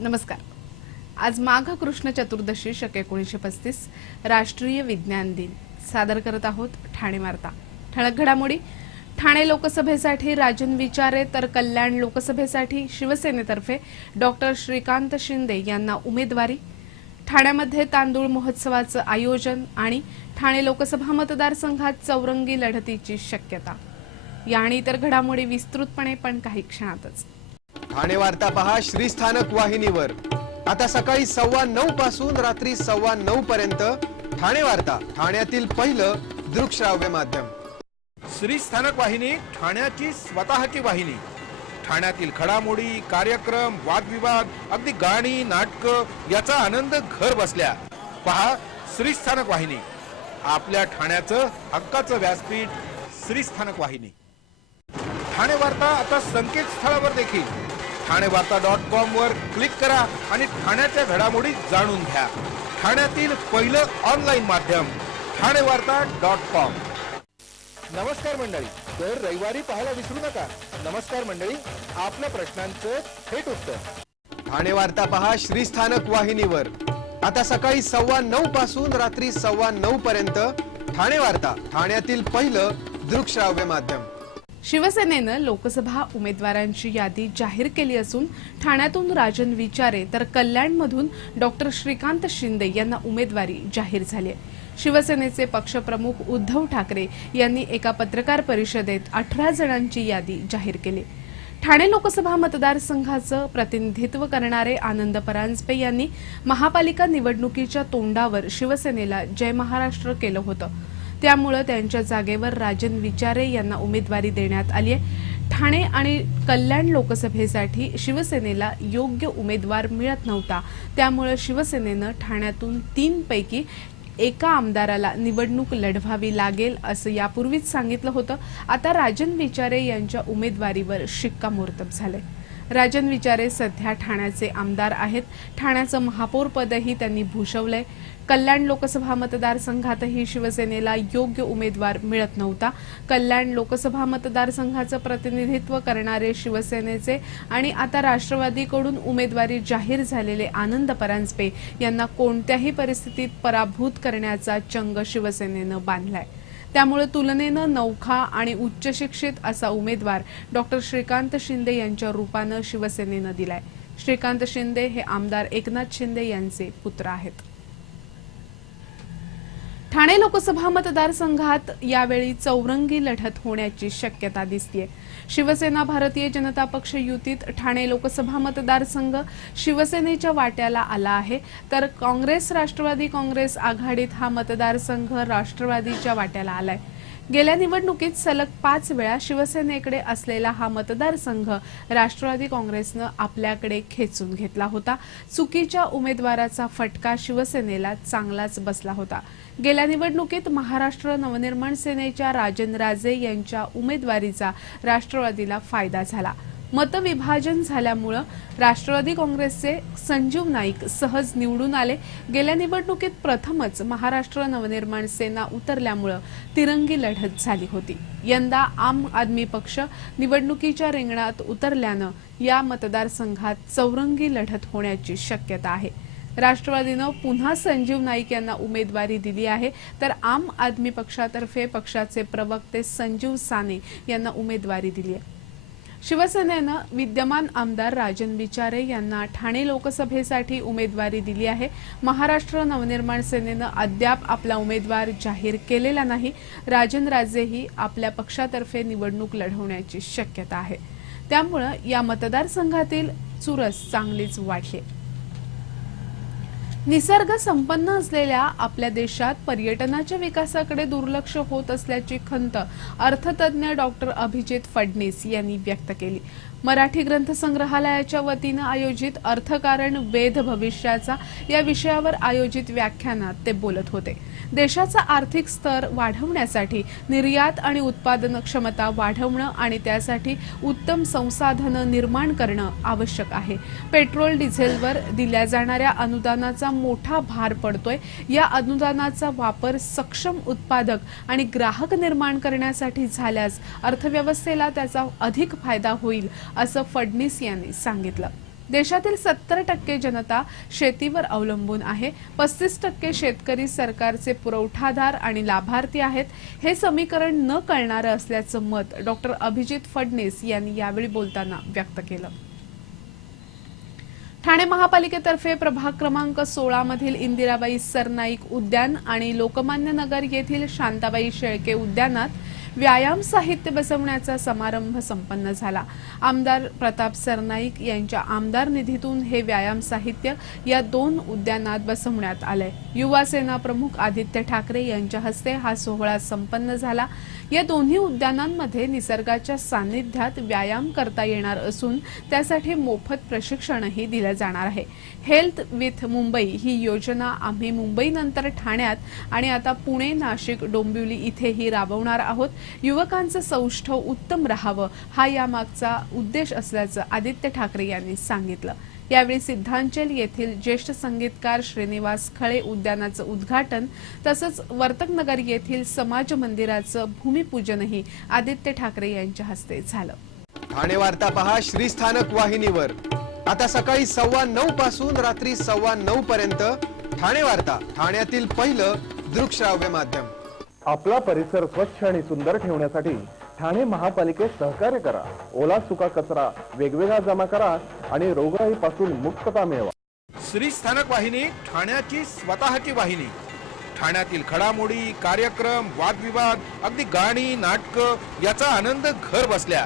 नमस्कार। आज माघ कृष्ण चतुर्दशी शके 1935 राष्ट्रीय विज्ञान दिन सादर करत आहोत। ठाणे वार्ता। ठळक घडामोडी। ठाणे लोकसभेसाठी राजन विचारे तर कल्याण लोकसभेसाठी शिवसेनेतर्फे डॉक्टर श्रीकांत शिंदे यांना उमेदवारी। ठाण्यामध्ये तांदूळ महोत्सवाचं आयोजन आणि ठाणे लोकसभा मतदारसंघात चौरंगी लढतीची शक्यता। या आणि इतर घडामोडी विस्तृतपणे पण काही क्षणातच। ठाणे वार्ता पहा श्रीस्थानक वाहिनीवर। आता सकाळी 9:15 पासून रात्री 9:15 पर्यंत ठाणे वार्ता, ठाण्यातील पहिलं दृकश्राव्य माध्यम। श्रीस्थानक वाहिनी ठाण्याची स्वतःची वाहिनी। ठाण्यातील घडामोडी, कार्यक्रम, वादविवाद, अगदी गाणी, नाटकं याचा आनंद घर बसल्या पहा श्रीस्थानक वाहिनी। आपल्या ठाण्याचं हक्काचं व्यासपीठ श्रीस्थानक वाहिनी। ठाणे वार्ता आता संकेतस्थळावर देखील ठाणेवार्ता.com वर क्लिक करा आणि ठाण्याच्या घडामोडी जाणून घ्या। ठाण्यातील पहिलं ऑनलाईन माध्यम ठाणेवार्ता.com। नमस्कार मंडळी, दर रविवारी पाहायला विसरू नका। नमस्कार मंडळी, आपल्या प्रश्नांचं थेट उत्तर। ठाणे वार्ता पहा श्रीस्थानक वाहिनीवर। आता सकाळी 9:15 पासून रात्री 9:15 पर्यंत ठाणे वार्ता, ठाण्यातील पहिलं दृकश्राव्य माध्यम। शिवसेनेनं लोकसभा उमेदवारांची यादी जाहीर केली असून ठाण्यातून राजन विचारे तर कल्याणमधून डॉक्टर श्रीकांत शिंदे यांना उमेदवारी जाहीर झाली आहे। शिवसेनेचे पक्षप्रमुख उद्धव ठाकरे यांनी एका पत्रकार परिषदेत 18 जणांची यादी जाहीर केली। ठाणे लोकसभा मतदारसंघाचं प्रतिनिधित्व करणारे आनंद परांजपे यांनी महापालिका निवडणुकीच्या तोंडावर शिवसेनेला जय महाराष्ट्र केलं होतं, त्यामुळे त्यांच्या जागेवर राजन विचारे यांना उमेदवारी देण्यात आली आहे। ठाणे आणि कल्याण लोकसभेसाठी शिवसेनेला योग्य उमेदवार मिळत नव्हता, त्यामुळे शिवसेनेनं ठाण्यातून 3 पैकी एका आमदाराला निवडणूक लढवावी लागेल असं यापूर्वीच सांगितलं होतं। आता राजन विचारे यांच्या उमेदवारीवर शिक्कामोर्तब झालंय। राजन विचारे सध्या ठाण्याचे आमदार आहेत। ठाण्याचं महापौर पदही त्यांनी भूषवलंय। कल्याण लोकसभा मतदारसंघातही शिवसेनेला योग्य उमेदवार मिळत नव्हता। कल्याण लोकसभा मतदारसंघाचं प्रतिनिधित्व करणारे शिवसेनेचे आणि आता राष्ट्रवादीकडून उमेदवारी जाहीर झालेले आनंद परांजपे यांना कोणत्याही परिस्थितीत पराभूत करण्याचा चंग शिवसेनेनं बांधलाय। त्यामुळे तुलनेनं नौखा आणि उच्च शिक्षित असा उमेदवार डॉक्टर श्रीकांत शिंदे यांच्या रूपानं शिवसेनेनं दिलाय। श्रीकांत शिंदे हे आमदार एकनाथ शिंदे यांचे पुत्र आहेत। ठाणे लोकसभा मतदारसंघात यावेळी चौरंगी लढत होण्याची शक्यता दिसतेय। शिवसेना भारतीय जनता पक्ष युतीत ठाणे लोकसभा मतदारसंघ शिवसेनेच्या वाट्याला आला आहे, तर काँग्रेस राष्ट्रवादी काँग्रेस आघाडीत हा मतदारसंघ राष्ट्रवादीच्या वाट्याला आलाय। गेल्या निवडणुकीत सलग 5 वेळा शिवसेनेकडे असलेला हा मतदारसंघ राष्ट्रवादी काँग्रेसनं आपल्याकडे खेचून घेतला होता। चुकीच्या उमेदवाराचा फटका शिवसेनेला चांगलाच बसला होता। गेल्या निवडणुकीत महाराष्ट्र नवनिर्माण सेनेच्या राजन राजे यांच्या उमेदवारीचा राष्ट्रवादीला फायदा झाला। मतविभाजन झाल्यामुळे राष्ट्रवादी काँग्रेसचे संजीव नाईक सहज निवडून आले। गेल्या निवडणुकीत प्रथमच महाराष्ट्र नवनिर्माण सेना उतरल्यामुळे तिरंगी लढत झाली होती। यंदा आम आदमी पक्ष निवडणुकीच्या रिंगणात उतरल्यानं या मतदारसंघात चौरंगी लढत होण्याची शक्यता आहे। राष्ट्रवादीनं पुन्हा संजीव नाईक यांना उमेदवारी दिली आहे, तर आम आदमी पक्षातर्फे पक्षाचे प्रवक्ते संजीव साने यांना उमेदवारी दिली आहे। शिवसेनेनं विद्यमान आमदार राजन विचारे यांना ठाणे लोकसभेसाठी उमेदवारी दिली आहे। महाराष्ट्र नवनिर्माण सेनेनं अद्याप आपला उमेदवार जाहीर केलेला नाही। राजन राजेही आपल्या पक्षातर्फे निवडणूक लढवण्याची शक्यता आहे, त्यामुळे या मतदारसंघातील चुरस चांगलीच वाढली। निसर्ग संपन्न असलेल्या आपल्या देशात पर्यटनाच्या विकासाकडे दुर्लक्ष होत असल्याची खंत अर्थतज्ञ डॉक्टर अभिजित फडणीस यांनी व्यक्त केली। मराठी ग्रंथसंग्रहालयाच्या वतीनं आयोजित अर्थकारण वेध भविष्याचा या विषयावर आयोजित व्याख्यानात ते बोलत होते। देशाचा आर्थिक स्तर वाढवण्यासाठी निर्यात आणि उत्पादन क्षमता वाढवणं आणि त्यासाठी उत्तम संसाधनं निर्माण करणं आवश्यक आहे। पेट्रोल डिझेलवर दिल्या जाणाऱ्या अनुदानाचा मोठा भार पडतोय। या अनुदानाचा वापर सक्षम उत्पादक आणि ग्राहक निर्माण करण्यासाठी झाल्यास अर्थव्यवस्थेला त्याचा अधिक फायदा होईल असं फडणीस यांनी सांगितलं। देशातील 70% जनता शेतीवर अवलंबून आहे. 35% शेतकरी सरकारचे पुरवठादार आणि लाभार्थी आहेत. हे समीकरण न कळणारं असल्याचं मत डॉक्टर अभिजित फडणीस यांनी यावेळी बोलताना व्यक्त केलं. ठाणे महापालिकेतर्फे प्रभाग क्रमांक 16 मधील इंदिराबाई सरनाईक उद्यान आणि लोकमान्य नगर येथील शांताबाई शेळके उद्यानात व्यायाम साहित्य बसवण्याचा समारंभ संपन्न झाला. आमदार प्रताप सरनाईक यांच्या आमदार निधीतून हे व्यायाम साहित्य या 2 उद्यानात बसवण्यात आले. युवा सेना प्रमुख आदित्य ठाकरे यांच्या हस्ते हा सोहळा संपन्न झाला. या दोन्ही उद्यानांमध्ये निसर्गाच्या सानिध्यात व्यायाम करता येणार असून त्यासाठी मोफत प्रशिक्षणही दिले जाणार आहे. हेल्थ विथ मुंबई ही योजना आम्ही मुंबईनंतर ठाण्यात आणि आता पुणे, नाशिक, डोंबिवली इथेही राबवणार आहोत. युवकांचं सौष्ठव उत्तम राहावं हा यामागचा उद्देश असल्याचं आदित्य ठाकरे यांनी सांगितलं. यावेळी सिद्धांचल येथील ज्येष्ठ संगीतकार श्रीनिवास खळे उद्यानाचं उद्घाटन तसंच वर्तकनगर येथील समाज मंदिराचं भूमिपूजनही आदित्य ठाकरे यांच्या हस्ते झालं. ठाणे वार्ता पहा श्रीस्थानक वाहिनीवर. आता सकाळी 9:15 पासून रात्री 9:15 पर्यंत ठाणे वार्ता, ठाण्यातील पहिलं दृकश्राव्य माध्यम. आपला परिसर स्वच्छ आणि सुंदर ठेवण्यासाठी ठाणे महापालिकेत सहकार्य करा. ओला सुका कचरा वेगवेगळा जमा करा आणि रोगराईपासून मुक्तता मिळवा. श्रीस्थानक वाहिनी ठाण्याची स्वतःची वाहिनी. ठाण्यातील घडामोडी, कार्यक्रम, वादविवाद, अगदी गाणी, नाटकं याचा आनंद घर बसल्या.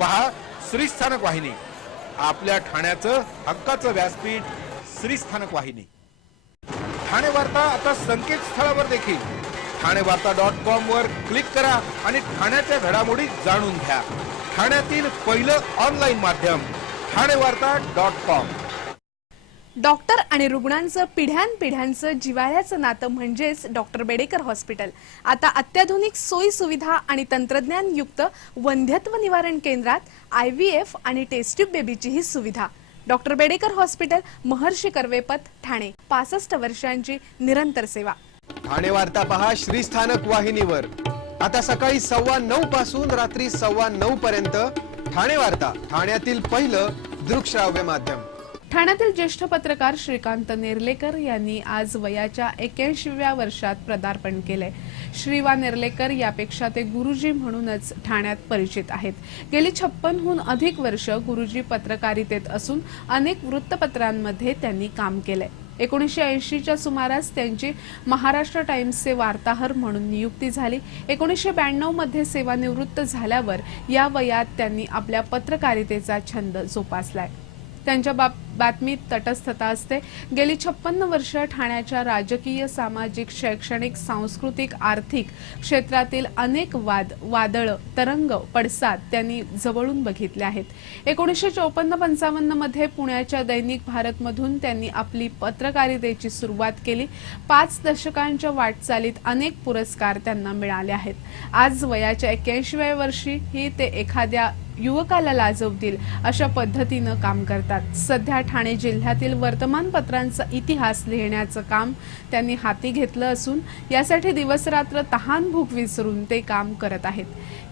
पहा श्रीस्थानक वाहिनी, आपल्या ठाण्याचं हक्काचं व्यासपीठ. श्रीस्थानक वाहिनी. ठाणे वार्ता आता संकेतस्थळावर देखील ठाणेवार्ता.com वर क्लिक करा आणि ठाण्याच्या घडामोडी जाणून घ्या. ठाण्यातील पहिलं ऑनलाईन माध्यम ठाणेवार्ता.com. डॉक्टर आणि रुग्णांचं पिढ्यानपिढ्यांचं जिव्हाळ्याचं नातं म्हणजेच डॉक्टर बेडेकर हॉस्पिटल. आता अत्याधुनिक सोयी सुविधा आणि तंत्रज्ञानयुक्त वंध्यत्व निवारण केंद्रात IVF आणि टेस्ट ट्यूब बेबीचीही सुविधा. डॉक्टर बेडेकर हॉस्पिटल, महर्षी कर्वेपथ, ठाणे. 65 वर्षांची निरंतर सेवा. ठाणे वार्ता पहा श्रीस्थानक वाहिनीवर. आता सकाळी 9:15 पासून रात्री 9:15 पर्यंत ठाणे वार्ता, ठाण्यातील पहिलं दृकश्राव्य माध्यम. ठाण्यातील ज्येष्ठ पत्रकार श्रीकांत नेर्लेकर यांनी आज वयाच्या 81व्या वर्षात पदार्पण केले. श्रीवा नेर्लेकर यापेक्षा ते गुरुजी म्हणूनच ठाण्यात परिचित आहेत. गेली 56हून अधिक वर्ष गुरुजी पत्रकारितेत असून अनेक वृत्तपत्रांमध्ये त्यांनी काम केले. 1980च्या सुमारास त्यांची महाराष्ट्र टाइम्सचे वार्ताहर म्हणून नियुक्ती झाली. 1992 मध्ये सेवानिवृत्त झाल्यावर या वयात त्यांनी आपल्या पत्रकारितेचा छंद जोपासलाय. त्यांच्या बातमीत तटस्थता असते. गेली 56 वर्ष ठाण्याच्या राजकीय, सामाजिक, शैक्षणिक, सांस्कृतिक, आर्थिक क्षेत्रातील अनेक वादळ, तरंग, पडसाद त्यांनी जवळून बघितले आहेत. 1954-55 मध्ये पुण्याच्या दैनिक भारतमधून त्यांनी आपली पत्रकारितेची सुरुवात केली. 5 दशकांच्या वाटचालीत अनेक पुरस्कार त्यांना मिळाले आहेत. आज वयाच्या 81व्या वर्षीही ते एखाद्या युवकाला लाजवतील अशा पद्धतीनं काम करतात. सध्या ठाणे जिल्ह्यातील वर्तमानपत्रांचा इतिहास लिहिण्याचं काम त्यांनी हाती घेतलं असून यासाठी दिवसरात्र तहान भूक विसरून ते काम करत आहेत.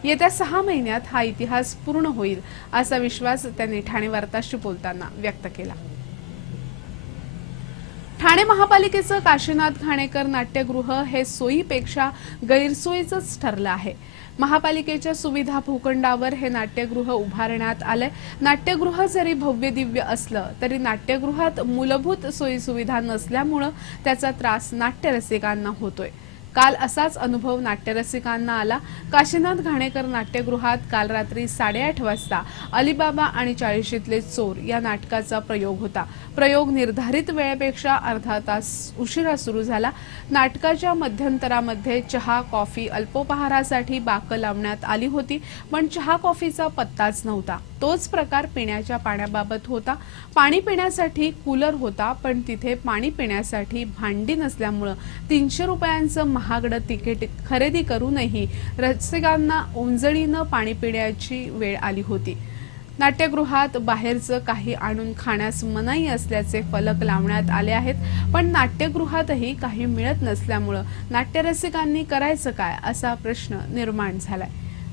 येत्या 6 महिन्यात हा इतिहास पूर्ण होईल असा विश्वास त्यांनी ठाणे वार्ताशी बोलताना व्यक्त केला. ठाणे महापालिकेचं काशीनाथ घाणेकर नाट्यगृह हे सोयीपेक्षा गैरसोयीचंच ठरलं आहे. महापालिकेच्या सुविधा भूखंडावर हे नाट्यगृह उभारण्यात आले. नाट्यगृह जरी भव्य दिव्य असलं तरी नाट्यगृहात मूलभूत सोयीसुविधा नसल्यामुळं त्याचा त्रास नाट्यरसिकांना होतोय. काल असाच अनुभव नाट्यरसिकांना आला. काशीनाथ घाणेकर नाट्यगृहात काल रात्री 8:30 वाजता अलिबाबा आणि 40शीतले चोर या नाटकाचा प्रयोग होता. प्रयोग निर्धारित वेळेपेक्षा अर्धा तास उशिरा सुरू झाला. नाटकाच्या मध्यंतरामध्ये चहा, कॉफी, अल्पोपहारासाठी बाकं लावण्यात आली होती, पण चहा कॉफीचा पत्ताच नव्हता. तोच प्रकार पिण्याच्या पाण्याबाबत होता. पाणी पिण्यासाठी कूलर होता, पण तिथे पाणी पिण्यासाठी भांडी नसल्यामुळं 300 रुपयांचं महागडं तिकीट खरेदी करूनही रसिकांना ओंजळीनं पाणी पिण्याची वेळ आली होती. नाट्यगृहात बाहेरचं काही आणून खाण्यास मनाई असल्याचे फलक लावण्यात आले आहेत, पण नाट्यगृहातही काही मिळत नसल्यामुळं नाट्यरसिकांनी करायचं काय असा प्रश्न निर्माण झालाय.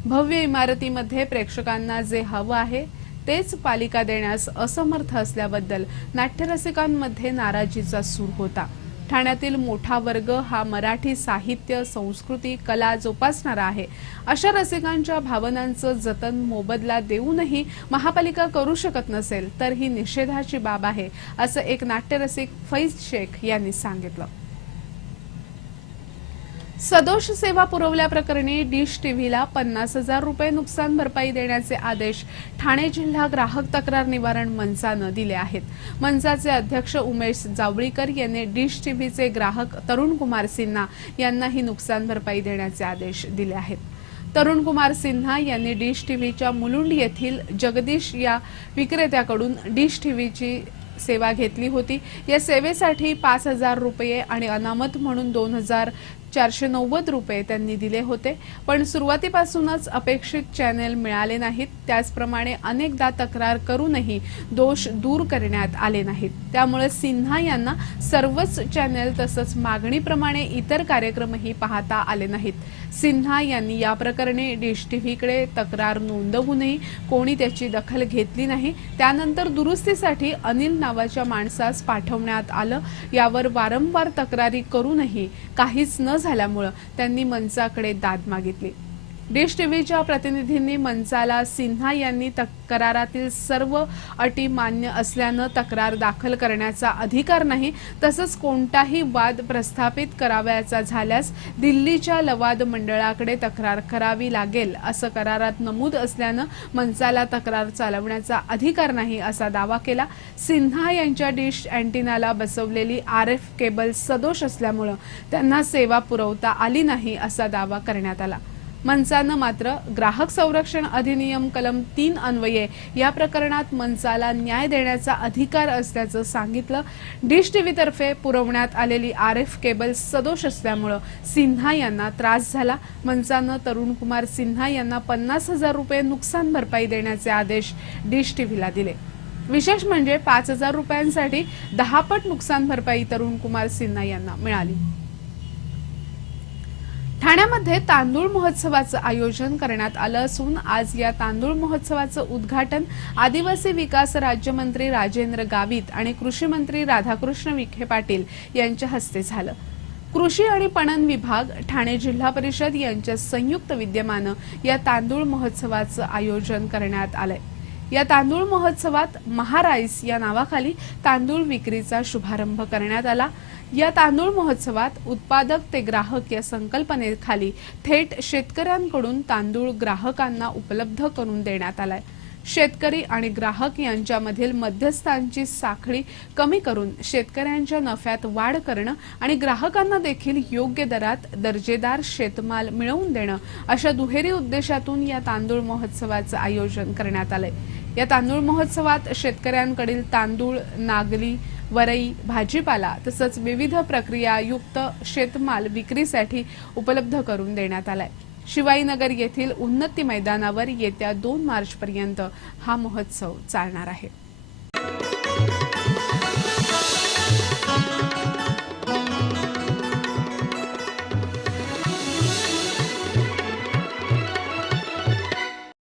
भव्य इमारतीमध्ये प्रेक्षकांना जे हवं आहे तेच पालिका देण्यास असमर्थ असल्याबद्दल नाट्यरसिकांमध्ये नाराजीचा सूर होता. ठाण्यातील मोठा वर्ग हा मराठी साहित्य, संस्कृती, कला जोपासणारा आहे. अशा रसिकांच्या भावनांचं जतन मोबदला देऊनही महापालिका करू शकत नसेल तर ही निषेधाची बाब आहे, असं एक नाट्यरसिक फैज शेख यांनी सांगितलं. सदोष सेवा पुरवल्याप्रकरणी डिश टीव्हीला 50,000 रुपये नुकसान भरपाई देण्याचे आदेश ठाणे जिल्हा ग्राहक तक्रार निवारण मंचानं दिले आहेत. मंचाचे अध्यक्ष उमेश जावळीकर यांनी डिश टीव्हीचे ग्राहक तरुण कुमार सिन्हा यांना ही नुकसान भरपाई देण्याचे आदेश दिले आहेत. तरुण कुमार सिन्हा यांनी डिश टीव्हीच्या मुलुंड येथील जगदीश या विक्रेत्याकडून डिश टीव्हीची सेवा घेतली होती. या सेवेसाठी 5,000 रुपये आणि अनामत म्हणून 2,490 रुपये त्यांनी दिले होते, पण सुरुवातीपासूनच अपेक्षित चॅनेल मिळाले नाहीत. त्याचप्रमाणे अनेकदा तक्रार करूनही दोष दूर करण्यात आले नाहीत. त्यामुळे सिन्हा यांना सर्वच चॅनेल तसंच मागणीप्रमाणे इतर कार्यक्रमही पाहता आले नाहीत. सिन्हा यांनी या प्रकरणी डिश टीव्हीकडे तक्रार नोंदवूनही कोणी त्याची दखल घेतली नाही. त्यानंतर दुरुस्तीसाठी अनिल नावाच्या माणसास पाठवण्यात आलं. यावर वारंवार तक्रारी करूनही काहीच न झाल्यामुळे त्यांनी मंचाकडे दाद मागितली. डिश टीव्हीच्या प्रतिनिधींनी मंचाला सिन्हा यांनी करारातील सर्व अटी मान्य असल्यानं तक्रार दाखल करण्याचा अधिकार नाही, तसंच कोणताही वाद प्रस्थापित करावयाचा झाल्यास दिल्लीच्या लवाद मंडळाकडे तक्रार करावी लागेल असं करारात नमूद असल्यानं मंचाला तक्रार चालवण्याचा अधिकार नाही असा दावा केला. सिन्हा यांच्या डिश अँटिनाला बसवलेली RF केबल सदोष असल्यामुळे त्यांना सेवा पुरवता आली नाही असा दावा करण्यात आला. मंचानं मात्र ग्राहक संरक्षण अधिनियम कलम 3 अन्वये या प्रकरणात मंचाला न्याय देण्याचा अधिकार असल्याचं सांगितलं. डिश टीव्हीतर्फे पुरवण्यात आलेली RF केबल सदोष असल्यामुळे सिन्हा यांना त्रास झाला. मंचानं तरुण कुमार सिन्हा यांना 50,000 रुपये नुकसान भरपाई देण्याचे आदेश डिश टीव्हीला दिले. विशेष म्हणजे 5,000 रुपयांसाठी 10 पट नुकसान भरपाई तरुण कुमार सिन्हा यांना मिळाली. ठाण्यामध्ये तांदूळ महोत्सवाचं आयोजन करण्यात आलं असून आज या तांदूळ महोत्सवाचं उद्घाटन आदिवासी विकास राज्यमंत्री राजेंद्र गावित आणि कृषी मंत्री राधाकृष्ण विखे पाटील यांच्या हस्ते झालं. कृषी आणि पणन विभाग, ठाणे जिल्हा परिषद यांच्या संयुक्त विद्यमानं या तांदूळ महोत्सवाचं आयोजन करण्यात आलंय. या तांदूळ महोत्सवात महाराईस या नावाखाली तांदूळ विक्रीचा शुभारंभ करण्यात आला. या तांदूळ महोत्सवात उत्पादक ते ग्राहक या संकल्पनेखाली थेट शेतकऱ्यांकडून तांदूळ ग्राहकांना उपलब्ध करून देण्यात आलाय. शेतकरी आणि ग्राहक यांच्यामधील मध्यस्थांची साखळी कमी करून शेतकऱ्यांच्या नफ्यात वाढ करणं आणि ग्राहकांना देखील योग्य दरात दर्जेदार शेतमाल मिळवून देणं अशा दुहेरी उद्देशातून या तांदूळ महोत्सवाचं आयोजन करण्यात आलंय. या तांदूळ महोत्सवात शेतकऱ्यांकडील तांदूळ, नागली, वरई, भाजीपाला तसंच विविध प्रक्रियायुक्त शेतमाल विक्रीसाठी उपलब्ध करून देण्यात आलाय. शिवाईनगर येथील उन्नती मैदानावर येत्या 2 मार्चपर्यंत हा महोत्सव चालणार आहे.